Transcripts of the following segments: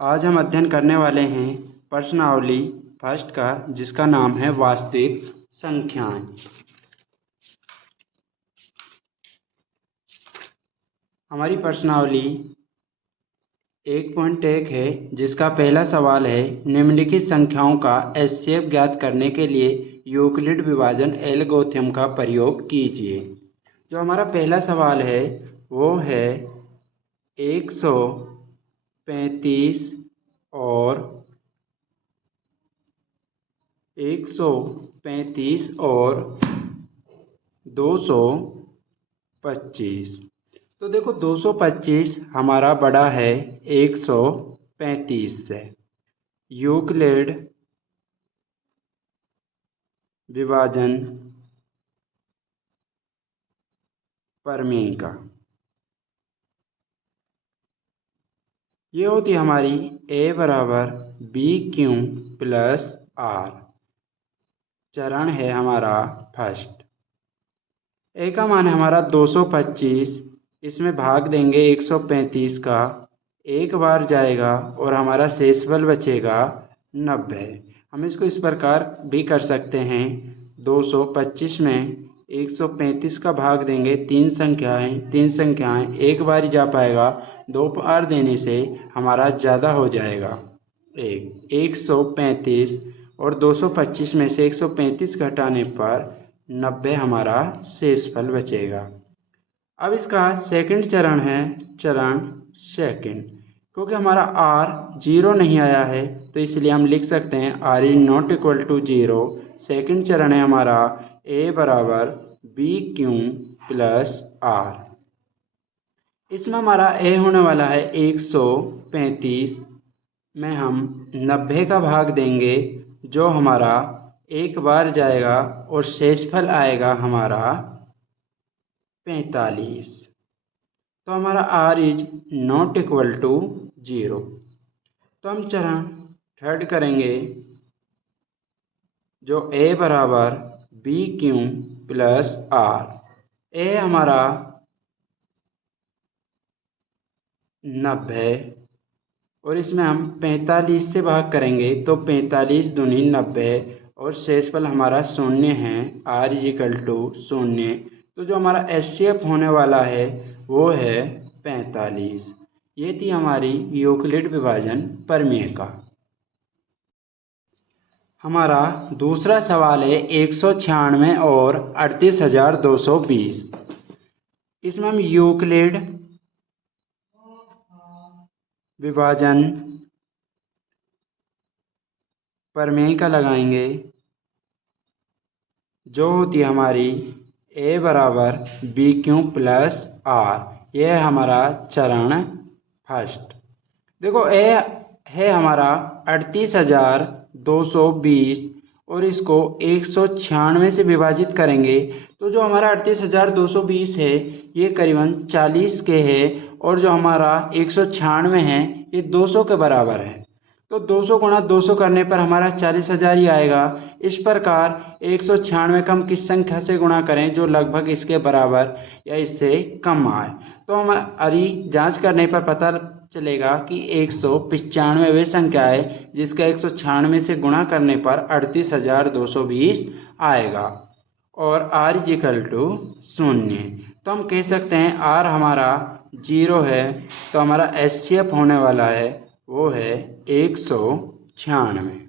आज हम अध्ययन करने वाले हैं प्रश्नावली फर्स्ट का, जिसका नाम है वास्तविक संख्याएं। हमारी प्रश्नावली 1.1 है, जिसका पहला सवाल है निम्नलिखित संख्याओं का एचसीएफ ज्ञात करने के लिए यूक्लिड विभाजन एल्गोरिथम का प्रयोग कीजिए। जो हमारा पहला सवाल है वो है 135 और 225। तो देखो 225 हमारा बड़ा है 135 से। यूक्लिड विभाजन प्रमेय का ये होती हमारी a बराबर बी क्यू प्लस आर। चरण है हमारा फर्स्ट। a का मान है हमारा 225, इसमें भाग देंगे 135 का, एक बार जाएगा और हमारा शेषफल बचेगा 90। हम इसको इस प्रकार भी कर सकते हैं, 225 में 135 का भाग देंगे, तीन संख्याएं एक बार ही जा पाएगा, दो बार देने से हमारा ज़्यादा हो जाएगा। 135 और 225 में से 135 घटाने पर 90 हमारा शेषफल बचेगा। अब इसका सेकंड चरण है, चरण सेकंड। क्योंकि हमारा r 0 नहीं आया है तो इसलिए हम लिख सकते हैं r is not equal to 0। Second चरण है हमारा a बराबर बी क्यू प्लस आर। इसमें हमारा a होने वाला है 135 में हम 90 का भाग देंगे, जो हमारा एक बार जाएगा और शेषफल आएगा हमारा 45। तो हमारा r is not equal to 0। तो हम चरण थर्ड करेंगे, जो a बराबर b q plus r. a हमारा 90 और इसमें हम 45 से भाग करेंगे तो 45 दूनी 90 और शेषफल हमारा शून्य है, r इज इक्वल टू 0। तो जो हमारा एचसीएफ होने वाला है वो है 45। ये थी हमारी यूक्लिड विभाजन प्रमेय का। हमारा दूसरा सवाल है 196 और 38,220। इसमें हम यूक्लिड विभाजन प्रमेय का लगाएंगे, जो होती है हमारी a बराबर बी क्यू प्लस आर। यह है हमारा चरण फर्स्ट। देखो a है हमारा 38,220 और इसको 196 से विभाजित करेंगे तो जो हमारा 38,220 है ये करीबन 40 के है, और जो हमारा 196 है ये 200 के बराबर है। तो 200 गुणा 200 करने पर हमारा 40,000 ही आएगा। इस प्रकार 196 को हम किस संख्या से गुणा करें जो लगभग इसके बराबर या इससे कम आए। तो हमारी जांच करने पर पता चलेगा कि 195वीं संख्या है, जिसका 196 से गुणा करने पर 38,220 आएगा और r इज इक्वल टू 0। तो हम कह सकते हैं r हमारा 0 है, तो हमारा एचसीएफ होने वाला है वो है 196।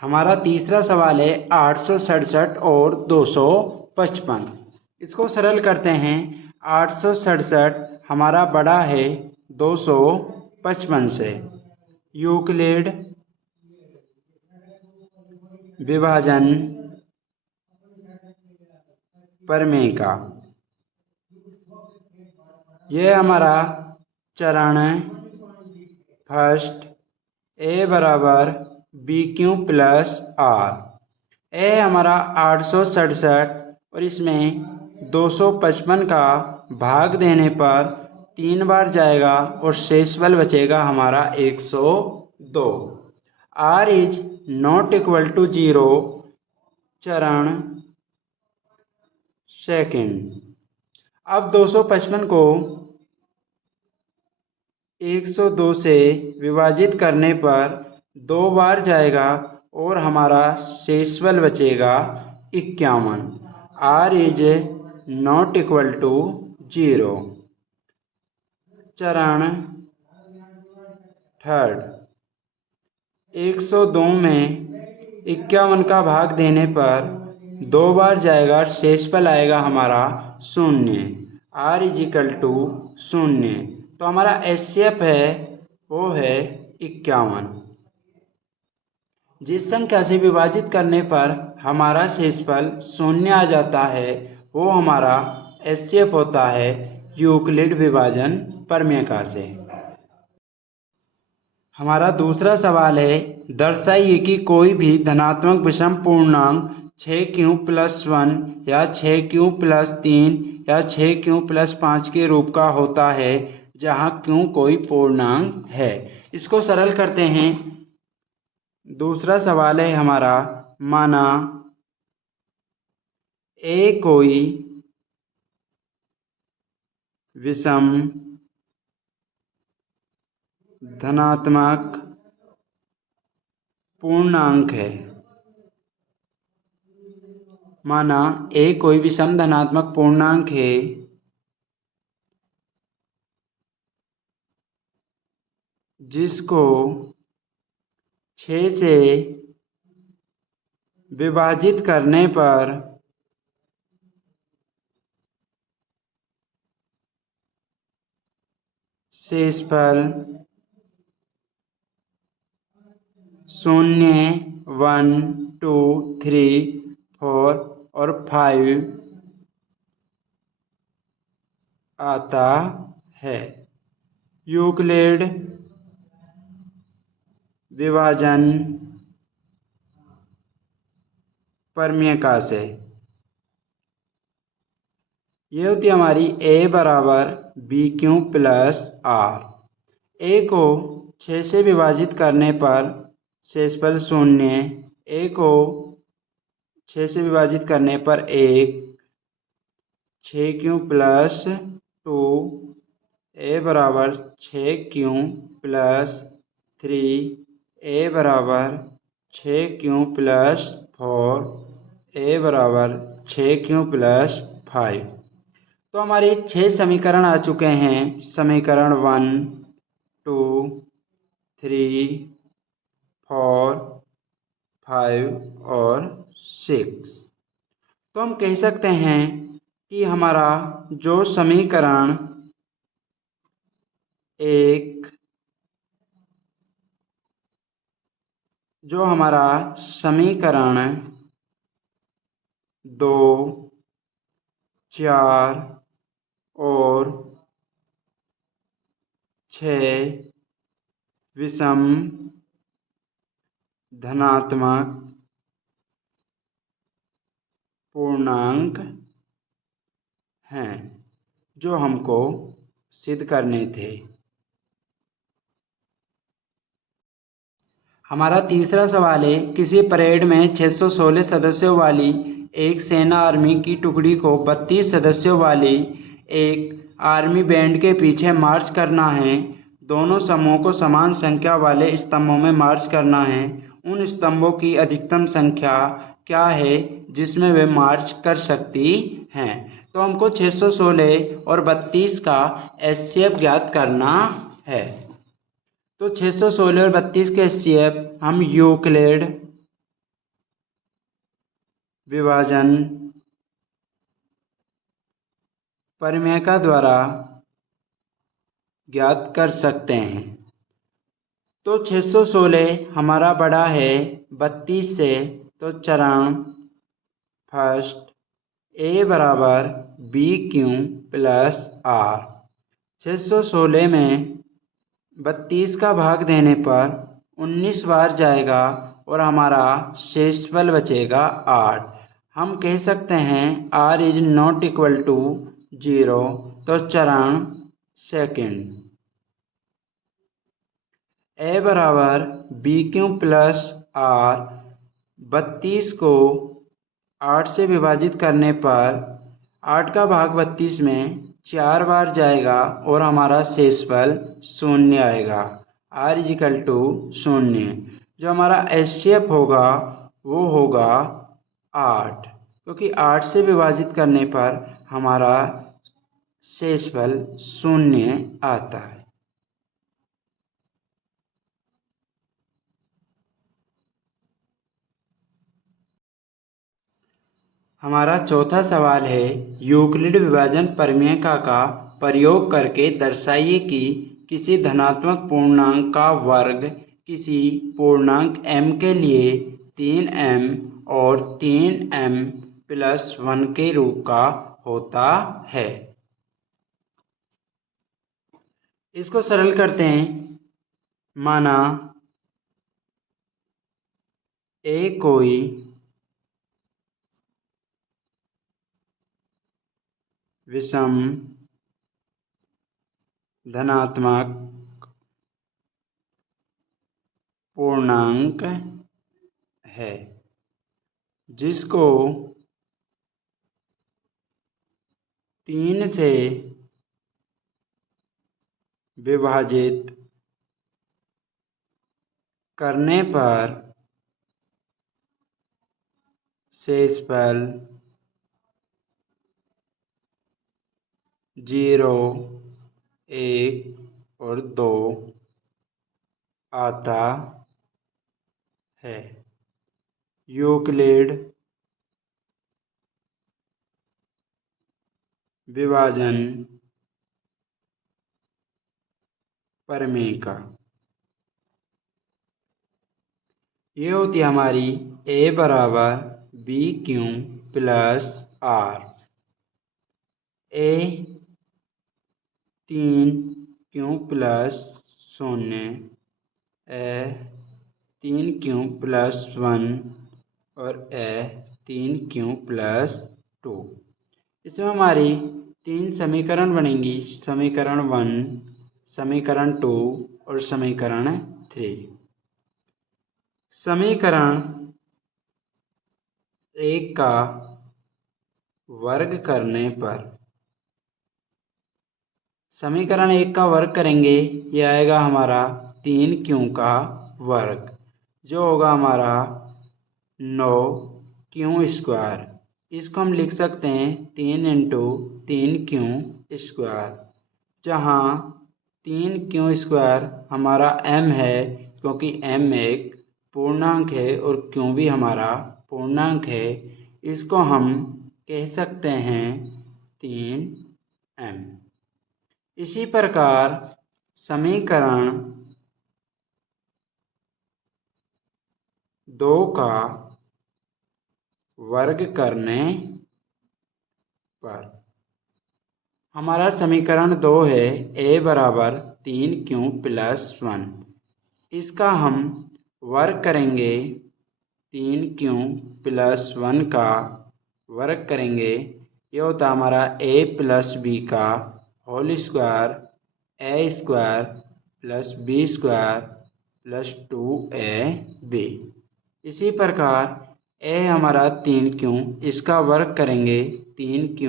हमारा तीसरा सवाल है 867 और 255। इसको सरल करते हैं। 867 हमारा बड़ा है 255 से। यूक्लिड विभाजन प्रमेय का यह हमारा चरण फर्स्ट। a बराबर b q plus r. a हमारा 867 और इसमें 255 का भाग देने पर 3 बार जाएगा और शेषफल बचेगा हमारा 102। r is not equal to 0। चरण सेकंड। अब 255 को 102 से विभाजित करने पर 2 बार जाएगा और हमारा शेषफल बचेगा 51। r is not equal to 0। चरण थर्ड, 102 में 51 का भाग देने पर 2 बार जाएगा, शेषफल आएगा हमारा 0। r is equal to 0। तो हमारा HCF है वो है 51। जिस संख्या से विभाजित करने पर हमारा शेषफल 0 आ जाता है वो हमारा HCF होता है यूक्लिड विभाजन प्रमेय से। हमारा दूसरा सवाल है, दर्शाइए कि कोई भी धनात्मक विषम पूर्णांक 6q + 1 या 6q + 3 या 6q + 5 के रूप का होता है जहाँ q कोई पूर्णांक है। इसको सरल करते हैं। दूसरा सवाल है हमारा, माना a कोई विषम धनात्मक पूर्णांक है। माना a कोई विषम धनात्मक पूर्णांक है जिसको 6 से विभाजित करने पर शेषफल 0, 1, 2, 3, 4 और 5 आता है। यूक्लिड विभाजन प्रमेय से। ये होती हमारी a बराबर BQ + R। a को 6 से विभाजित करने पर शेषफल 0, a को 6 से विभाजित करने पर 1, 6q + 2, a बराबर 6q + 3, a बराबर 6q + 4, a बराबर 6q + 5। तो हमारे 6 समीकरण आ चुके हैं। समीकरण 1, 2, 3, 4, 5 और 6। तो हम कह सकते हैं कि हमारा जो समीकरण 1, जो हमारा समीकरण 2, 4 और 6 विषम धनात्मक पूर्णांक हैं जो हमको सिद्ध करने थे। हमारा तीसरा सवाल है, किसी परेड में 616 सदस्यों वाली एक सेना आर्मी की टुकड़ी को 32 सदस्यों वाली एक आर्मी बैंड के पीछे मार्च करना है। दोनों समूहों को समान संख्या वाले स्तंभों में मार्च करना है। उन स्तंभों की अधिकतम संख्या क्या है जिसमें वे मार्च कर सकती हैं। तो हमको 616 और 32 का HCF ज्ञात करना है। तो 616 और 32 के HCF हम यूक्लिड विभाजन प्रमेय का द्वारा ज्ञात कर सकते हैं। तो 616 हमारा बड़ा है 32 से, तो चरण फर्स्ट a बराबर BQ + R। 616 में 32 का भाग देने पर 19 बार जाएगा और हमारा शेषफल बचेगा 8। हम कह सकते हैं r is not equal to 0। तो चरण सेकंड, a बराबर BQ + R। 32 को 8 से विभाजित करने पर 8 का भाग 32 में 4 बार जाएगा और हमारा शेषफल 0 आएगा। r = 0। जो हमारा HCF होगा वो होगा 8, क्योंकि 8 से विभाजित करने पर हमारा शेषफल 0 आता है। हमारा चौथा सवाल है, यूक्लिड विभाजन प्रमेय का प्रयोग करके दर्शाइए कि किसी धनात्मक पूर्णांक का वर्ग किसी पूर्णांक m के लिए 3m और 3m+1 के रूप का होता है। इसको सरल करते हैं। माना a कोई विषम धनात्मक पूर्णांक है जिसको 3 से विभाजित करने पर शेषफल 0, 1 और 2 आता है। यूक्लिड विभाजन प्रमेय का ये होती है हमारी a = BQ + R। a 3Q + 0 a 3Q + 1 और a 3Q + 2। इसमें हमारी 3 समीकरण बनेंगी, समीकरण 1, समीकरण 2 और समीकरण 3। समीकरण 1 का वर्ग करने पर, समीकरण 1 का वर्ग करेंगे, ये आएगा हमारा 3Q का वर्ग, जो होगा हमारा 9Q²। इसको हम लिख सकते हैं 3 × 3Q², जहाँ 3Q² हमारा m है, क्योंकि m एक पूर्णांक है और Q भी हमारा पूर्णांक है। इसको हम कह सकते हैं 3m। इसी प्रकार समीकरण 2 का वर्ग करने पर हमारा समीकरण 2 है a = 3Q + 1। इसका हम वर्ग करेंगे, 3Q + 1 का वर्ग करेंगे, ये होता हमारा a + b का whole square, a² + b² + 2ab। इसी प्रकार a हमारा 3Q, इसका वर्ग करेंगे, 3Q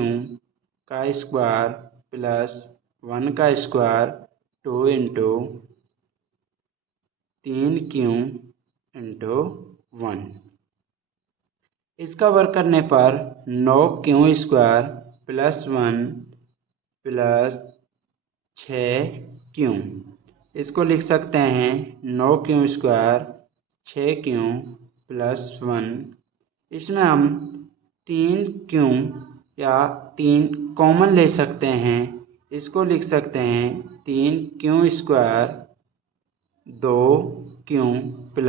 का स्क्वायर + 1 का स्क्वायर 2 × 3Q × 1। इसका वर्ग करने पर 9Q² + 1 + 6Q। इसको लिख सकते हैं 9Q², 6Q + 1। इसमें हम 3Q या 3 कॉमन ले सकते हैं। इसको लिख सकते हैं 3Q² 2Q +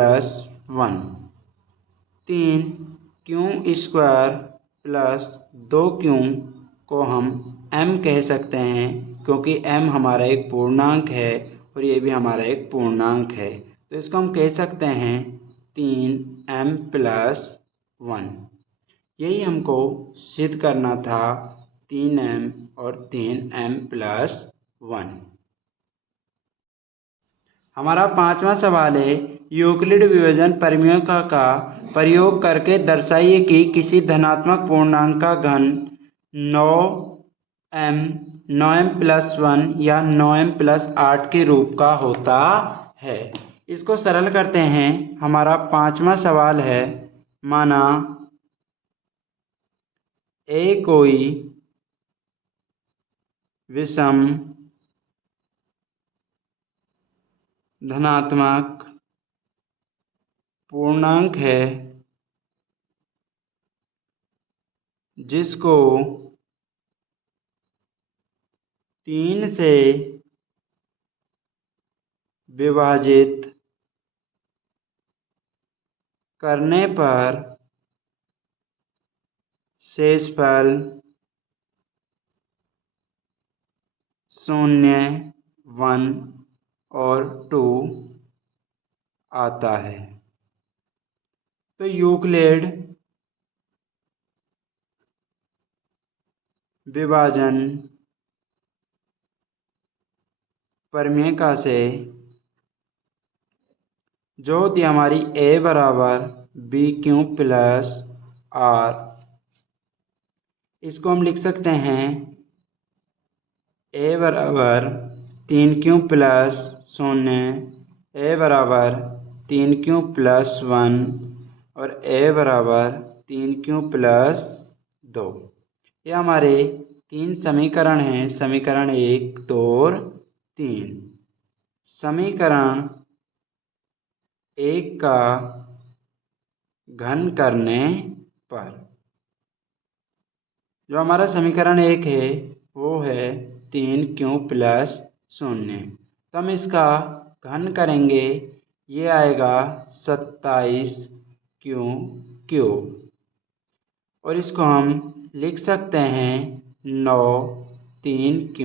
1। 3Q² + 2Q को हम m कह सकते हैं, क्योंकि m हमारा एक पूर्णांक है और ये भी हमारा एक पूर्णांक है, तो इसको हम कह सकते हैं 3m+1। यही हमको सिद्ध करना था, 3m और 3m+1। हमारा 5वां सवाल है, यूक्लिड विभाजन प्रमेय का प्रयोग करके दर्शाइए कि किसी धनात्मक पूर्णांक का घन 9m 9m+1 या 9m+8 के रूप का होता है। इसको सरल करते हैं। हमारा 5वां सवाल है, माना ए कोई विषम धनात्मक पूर्णांक है जिसको 3 से विभाजित करने पर शेषफल 0, 1 और 2 आता है। तो यूक्लिड विभाजन प्रमेय का से जो होती है हमारी a बराबर BQ प्लस R, इसको हम लिख सकते हैं a बराबर 3Q प्लस 0, a बराबर 3Q प्लस 1 और a बराबर 3Q प्लस 2। ये हमारे 3 समीकरण हैं, समीकरण 1, 2 और 3। समीकरण 1 का घन करने पर जो हमारा समीकरण 1 है वो है 3Q प्लस 0। तो हम इसका घन करेंगे, ये आएगा 27Q और इसको हम लिख सकते हैं 9 3Q,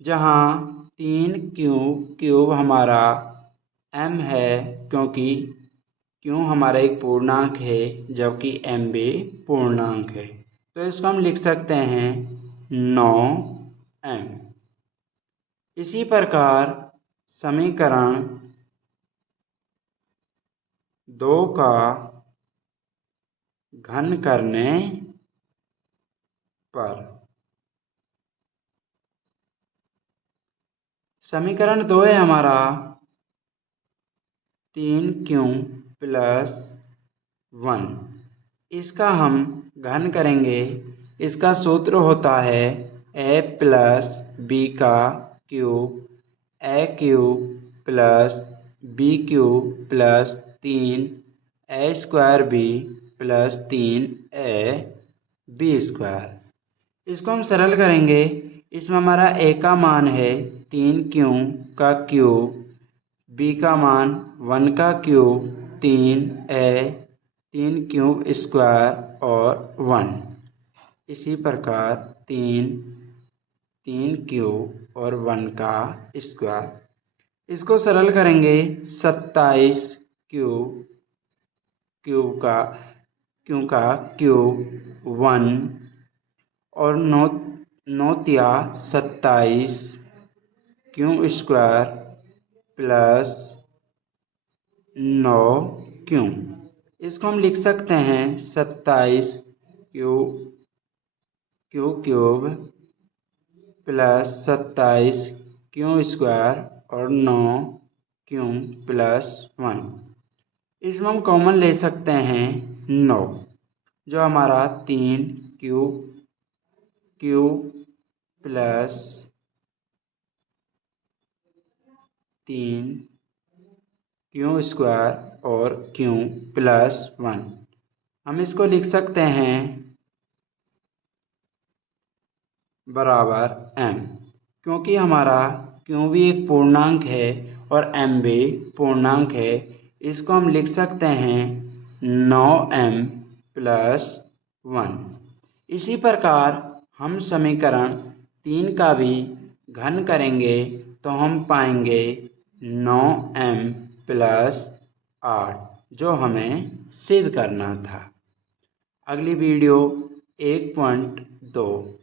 जहाँ 3Q हमारा m है, क्योंकि Q हमारा एक पूर्णांक है जबकि m भी पूर्णांक है। तो इसको हम लिख सकते हैं 9m। इसी प्रकार समीकरण 2 का घन करने पर, समीकरण 2 है हमारा 3Q प्लस 1। इसका हम घन करेंगे, इसका सूत्र होता है a प्लस b का cube, a cube plus b cube plus 3 a square b plus 3a b square. इसको हम सरल करेंगे, इसमें हमारा a का मान है 3Q का क्यूब, b का मान 1 का क्यूब 3a 3Q स्क्वायर और 1। इसी प्रकार 3Q और 1 का स्क्वायर। इसको सरल करेंगे 27Q का क्यूब 1 और 9 तिया 27Q स्क्वायर प्लस 9Q। इसको हम लिख सकते हैं 27Q cube plus 27Q square और 9Q प्लस 1। इसमें हम कॉमन ले सकते हैं 9, जो हमारा 3Q प्लस 3Q स्क्वायर और Q प्लस 1। हम इसको लिख सकते हैं बराबर m, क्योंकि हमारा Q भी एक पूर्णांक है और m भी पूर्णांक है। इसको हम लिख सकते हैं 9m प्लस 1। इसी प्रकार हम समीकरण 3 का भी घन करेंगे तो हम पाएंगे 9m प्लस 8, जो हमें सिद्ध करना था। अगली वीडियो 1.2।